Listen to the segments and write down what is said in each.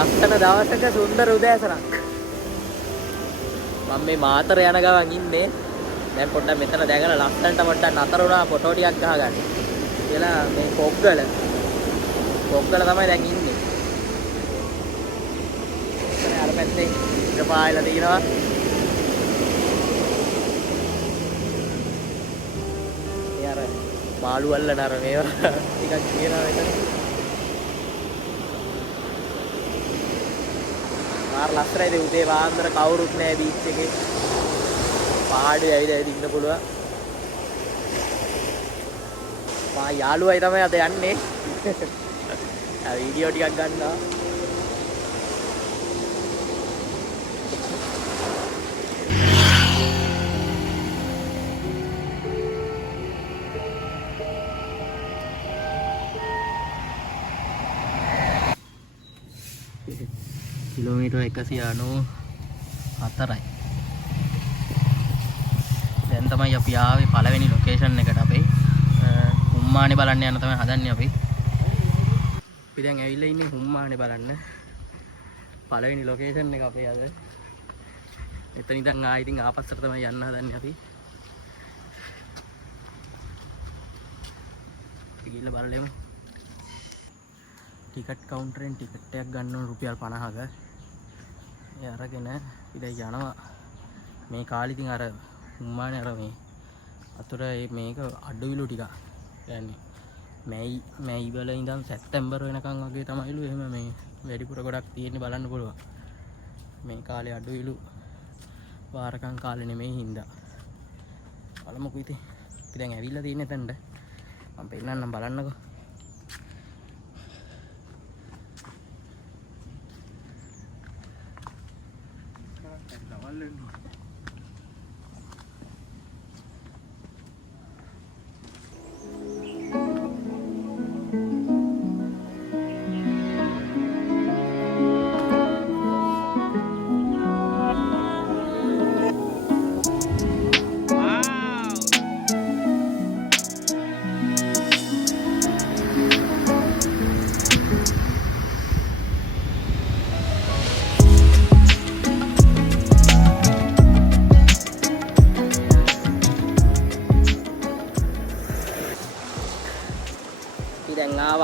ලස්සන දවසක සුන්දර උදෑසනක්. මම මේ මාතර යන ගමන් ඉන්නේ. දැන් පොඩ්ඩක් මෙතන දැකලා ලස්සනට පොඩ්ඩක් නතර වුණා ෆොටෝ ටිකක් ගහගන්න. කියලා මේ කොග්ගල තමයි දැන් ඉන්නේ. එතන අර පැත්තේ ඉර පායලා තියෙනවා. ඒ අර මාළු අල්ලන අර මේවා ටිකක් කියනවා මෙතන. මාර ලස්සනයිද උදේ පාන්දර කවුරුත් නැහැ බීච් එකේ. පහඩේ ඇවිල්ලා ඉන්න පුළුවන්. මා යාළුවයි තමයි අද යන්නේ. ආ වීඩියෝ ටිකක් ගන්නවා. කිලෝමීටර් 194යි. දැන් තමයි අපි ආවේ පළවෙනි ලොකේෂන් එකට අපේ. හුම්මානේ බලන්න යන තමයි හදන්නේ අපි. අපි දැන් ඇවිල්ලා ඉන්නේ හුම්මානේ බලන්න. පළවෙනි ලොකේෂන් එක අපේ අද. එතන ඉඳන් ඉතින් ආපස්සට තමයි යන්න හදන්නේ අපි. ගිහිල්ලා බලලෙමු. ටිකට් කවුන්ටරෙන් ටිකට් එකක් ගන්න ඕන රුපියල් 50ක. ඒ අරගෙන ඉතින් යනවා. මේ කාලේ ඉතින් අර හුම්මානේ අර මේ අතර මේක අඩවිලු ටික. يعني මැයි වල ඉඳන් සැප්තැම්බර් වෙනකන් වගේ තමයිලු එහෙම මේ වැඩිපුර ගොඩක් තියෙන්නේ බලන්න පුළුවන්. මේ කාලේ අඩවිලු වාරකම් කාලේ නෙමෙයි හින්දා. බලමුකෝ ඉතින්. අපි දැන් ඇවිල්ලා තියෙන තැනට. මම පෙන්නන්නම් බලන්නකෝ.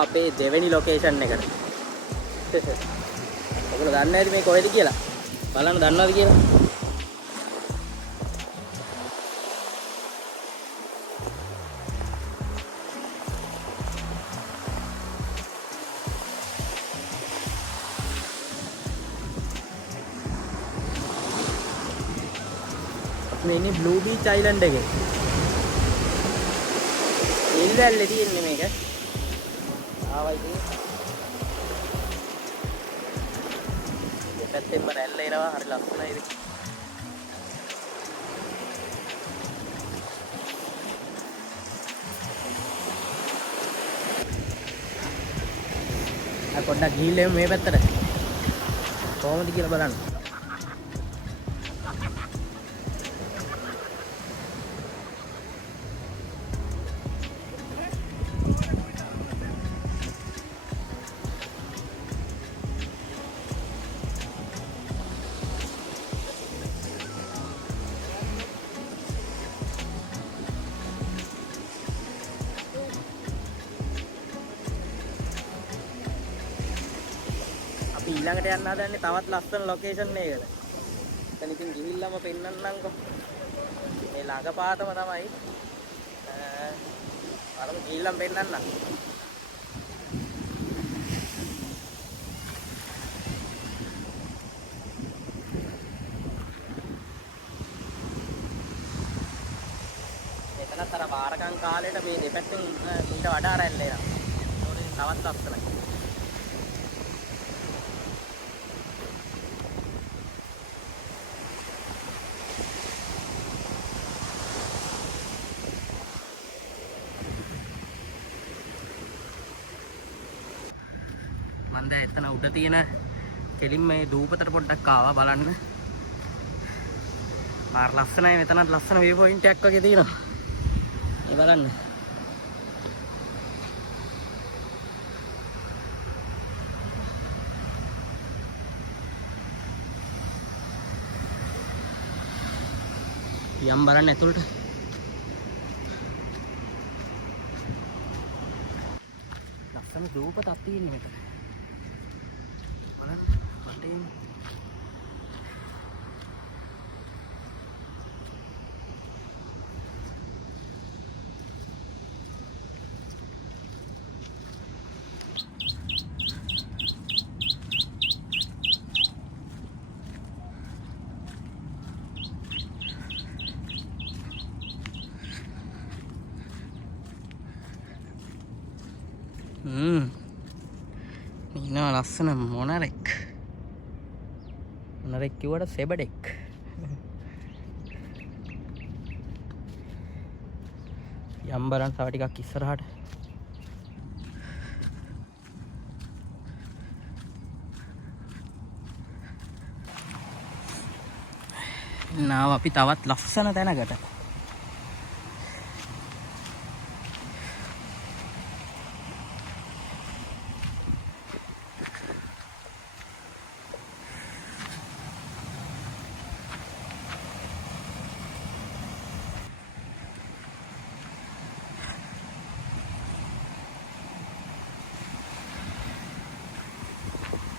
අපේ දෙවෙනි ලොකේෂන් එකට. ඔයගොල්ලෝ දන්නේ නැති මේ කොහෙද කියලා. බලන්න දන්නවද කියලා? අපි ඉන්නේ බ්ලූ බීච් අයිලන්ඩ් එකේ. ඉල්ලල්ලේ තියෙන්නේ මේක. දෙපැත්තෙන්ම රැල්ල එනවා හරි ලස්සනයි ඉතින්. අර පොඩ්ඩක් ගිහිල්ලා මේ පැත්තට කොහොමද කියලා බලන්න. ඊළඟට යන්න හදන්නේ තවත් ලස්සන ලොකේෂන් එකකට. එතන ඉතින් ගිහිල්ලාම පෙන්නන්නම්කෝ. මේ ළඟ පාතම තමයි අරම ගිහිල්ලම් පෙන්නන්න. එතනත් අර වාරකම් කාලේට මේ දෙපැත්තෙන් ඊට වඩා රැල්ල එනවා. ඒකෝනේ තවත් ලස්සනයි. මම දැන් එතන උඩ තියෙන කෙලින් මේ දූපතට පොඩ්ඩක් ආවා බලන්න. මාර ලස්සනයි. මෙතනත් ලස්සන වේව් පොයින්ට් එකක් වගේ තියෙනවා. මේ බලන්න. යම් බලන්න ඇතුළට. ලස්සන දූපතක් තියෙන්නේ මෙතන. බලන්න වටේ. ඉන්නවා ලස්සන මොනරෙක්. මොනරෙක් කිව්වට සෙබඩෙක්. යම් බලන්න තව ටිකක් ඉස්සරහට. නාව අපි තවත් ලස්සන තැනකට.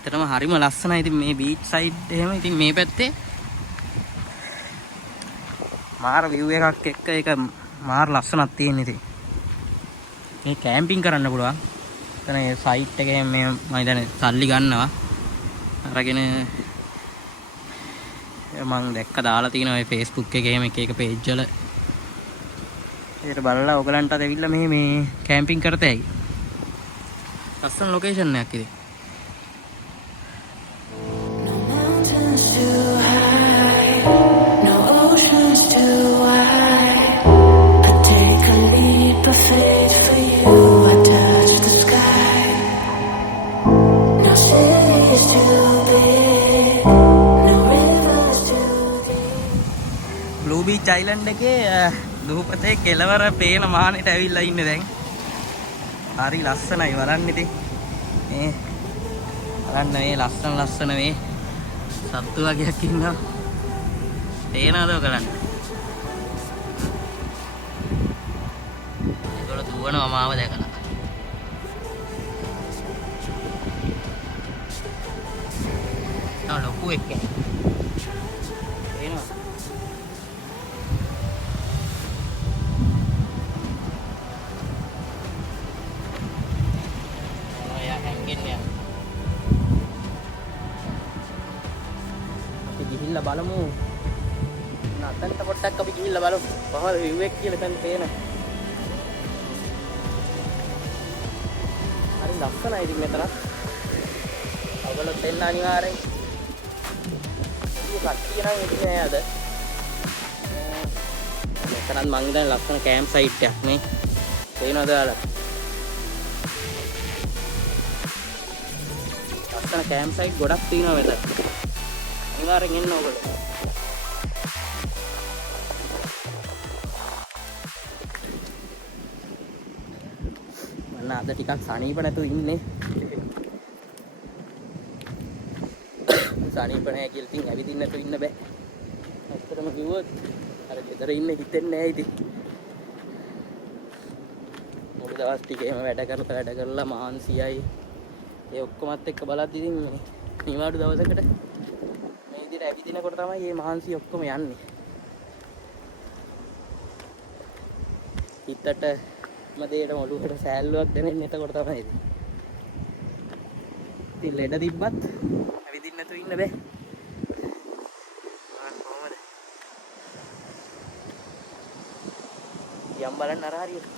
ඇත්තටම හරිම ලස්සනයි. ඉතින් මේ බීච් සයිඩ් එහෙම ඉතින් මේ පැත්තේ මාර view එකක් එක්ක ඒක මාර ලස්සනක් තියෙන ඉතින්. මේ කැම්පින් කරන්න පුළුවන්. එතන ඒ සයිට් එකේ මේ මම හිතන්නේ සල්ලි ගන්නවා. අරගෙන මම දැක්ක දාලා තියෙනවා මේ Facebook එකේ එහෙම එක එක page වල. ඒකට බලලා ඔයගලන්ට ඇවිල්ලා මේ කැම්පින් කරතයි. ලස්සන ලොකේෂන් එකක් ඉතින්. Blue Beach Island එකේ දූපතේ කෙළවර පේන මානෙට ඇවිල්ලා ඉන්නේ දැන්. හරි ලස්සනයි බලන්න ඉතින්. මේ බලන්න මේ ලස්සන මේ සත්තු වගේක් ඉන්නවා. තේනවද ඔයගලන්ට? ඒගොල්ලෝ දුවනවා මාව දැකලා. ලොකු එක්කේ. තේනවද? ගිහිල්ලා බලමු. නැත්තන්ට පොඩ්ඩක් අපි ගිහිල්ලා බලමු. කොහොමද view එක කියලා දැන් පේන. හරි ලස්සනයි ඉතින් මෙතන. ඔයගොල්ලෝ දෙන්න අනිවාර්යෙන්. මේ කට්ටිය නම් ඉතින් නෑ අද. මෙතනත් මං ඉඳන් ලස්සන කැම්ප් සයිට් එකක් නේ. පේනවද ඔයාලා? ලස්සන කැම්ප් සයිට් ගොඩක් තියෙනවා මෙතන. අනිවාර්යෙන් එන්න ඕගොල්ලෝ. මම අද ටිකක් සනීප නැතුව ඉන්නේ. සනීප නැහැ කියලා ඉතින් ඇවිදින්න නැතුව ඉන්න බෑ. ඇත්තටම කිව්වොත් අර ගෙදර ඉන්න හිතෙන්නේ නැහැ ඉතින්. මුළු දවස් ටිකේම වැඩ කරලා මාන්සියයි. ඒ ඔක්කොමත් එක්ක බලද්දි ඉතින් නිවාඩු දවසකට ඇවිදිනකොට තමයි මේ මහන්සිය ඔක්කොම යන්නේ. හිතට මදේට ඔළුවට සෑල්ලුවක් දැනෙන්නේ එතකොට තමයි ඉතින්. ඉතින් ලෙඩ තිබ්බත් ඇවිදින්න නැතුව ඉන්න බෑ. කොහමද? යම් බලන්න අර හරියට.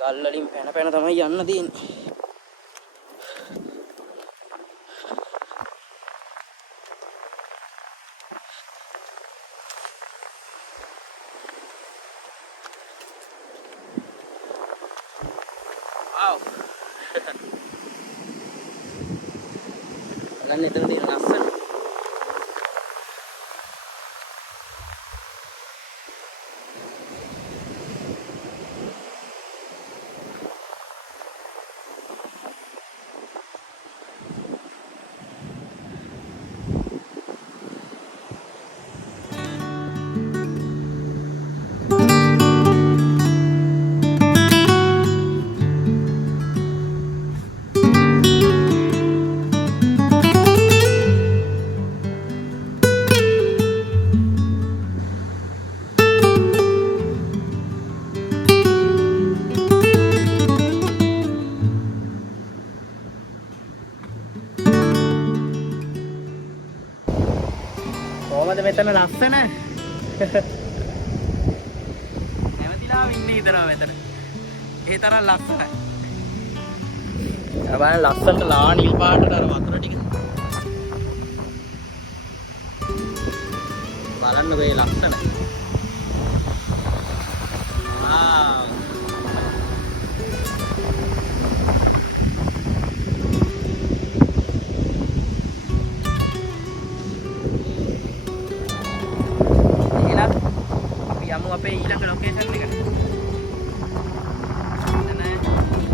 ගල් වලින් පැන පැන තමයි යන්න තියෙන්නේ. Wow. බලන්න එතන තියෙන ලස්සන. කොහමද මෙතන ලස්සන? නැවතිලා ඉන්නේ ඉතරම මෙතන. ඒ තරම් ලස්සනයි. අර බලන්න ලස්සනට ලා නිල් පාටට අර වතුර ටික. බලන්න මේ ලස්සන. ආ අපේ ඊළඟ ලොකේෂන් එකට.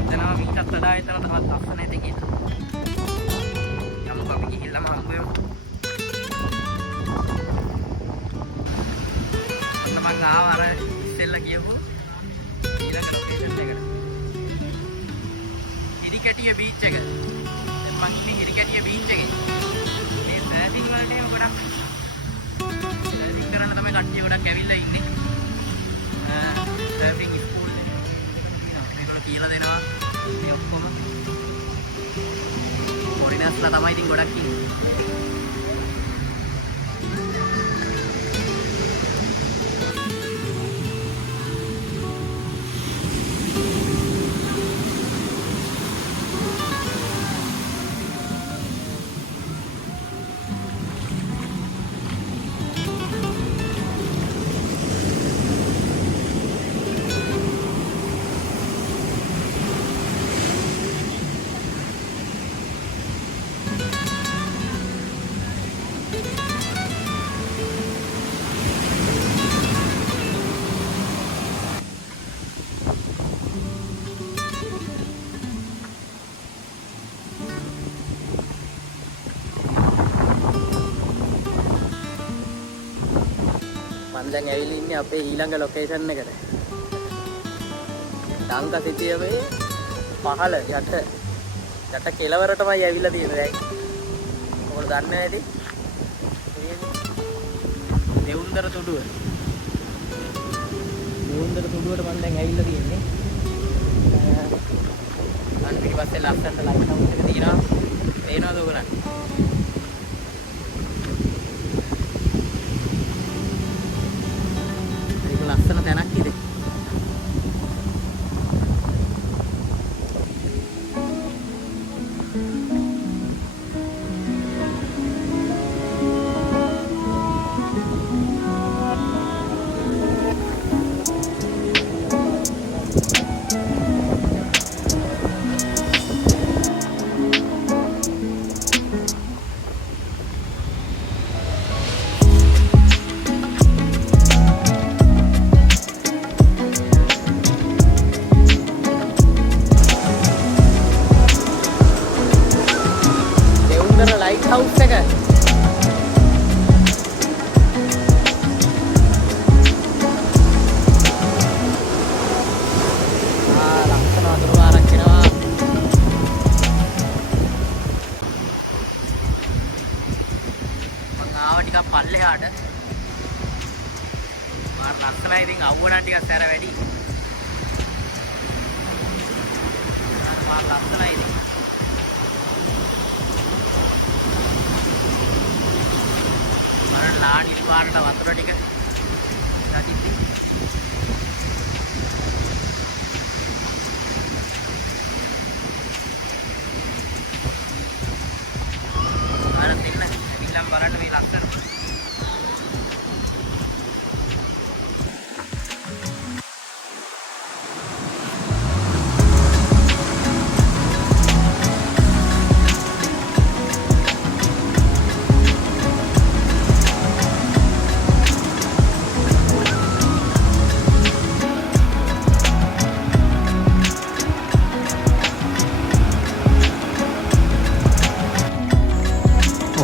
එතන මීටත් වඩා එතන තවත් ලස්සන ඇති කියලා. යමුකෝ අපි ගිහිල්ලාම හම්බ වෙමු. මම ගාව අර ඉස්සෙල්ලා කියපු ඊළඟ ලොකේෂන් එකට. හිරිකැටිය බීච් එක. මම ඉන්නේ හිරිකැටිය බීච් එකේ. මේ සර්ෆින් වලට එහෙම ගොඩක් සර්ෆින් කරන්න තමයි කට්ටිය ගොඩක් ඇවිල්ලා ඉන්නේ. සර්ෆින් ස්කූල් එක මේගොල්ලෝ කියලා දෙනවා මේ ඔක්කොම ෆොරිනර්ස්ලා තමයි ඉතින් ගොඩක් ඉන්නේ. මම දැන් ඇවිල්ලා ඉන්නේ අපේ ඊළඟ ලොකේෂන් එකට. ඩංක සිටියේ පහළ යට කෙළවරටමයි ඇවිල්ලා තියෙන්නේ දැන්. ඔයාලා දන්නේ නැති. දෙවුන්දර තුඩුව. දෙවුන්දර තුඩුවට මම දැන් ඇවිල්ලා තියෙන්නේ. අන්න පිටිපස්සේ ලස්සනට ලයිට් හවුස් එක තියෙනවා. පේනවද ඔයගොල්ලන්ට? ලස්සන තැනක් ඉතින්. ලයිට් හවුස් එක ලස්සන වතුර පාරක් එනවා. ගියාට මාර ලස්සනයි. ඉතින් අවුව නම් ටිකක් සැර වැඩි. මාර ලස්සනයි ඉතින්. මරණ ලාඩි පාරට වතුර ටික ගතිති. අර දෙන්න ඇවිල්ලාම බලන්න මේ ලස්සන.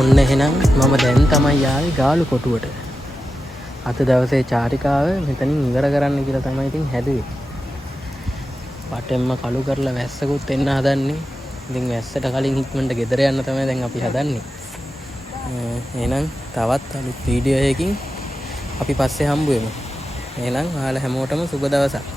ඔන්න එහෙනම් මම දැන් තමයි යාවේ ගාලු කොටුවට. අද දවසේ චාරිකාව මෙතනින් ඉවර කරන්න කියලා තමයි ඉතින් හැදුවේ. වටෙන්ම කළු කරලා වැස්සකුත් එන්න හදන්නේ. ඉතින් වැස්සට කලින් ඉක්මනට ගෙදර යන්න තමයි දැන් අපි හදන්නේ. එහෙනම් තවත් අලුත් වීඩියෝ එකකින් අපි පස්සේ හම්බ වෙමු. එහෙනම් ඔයාලා හැමෝටම සුබ දවසක්.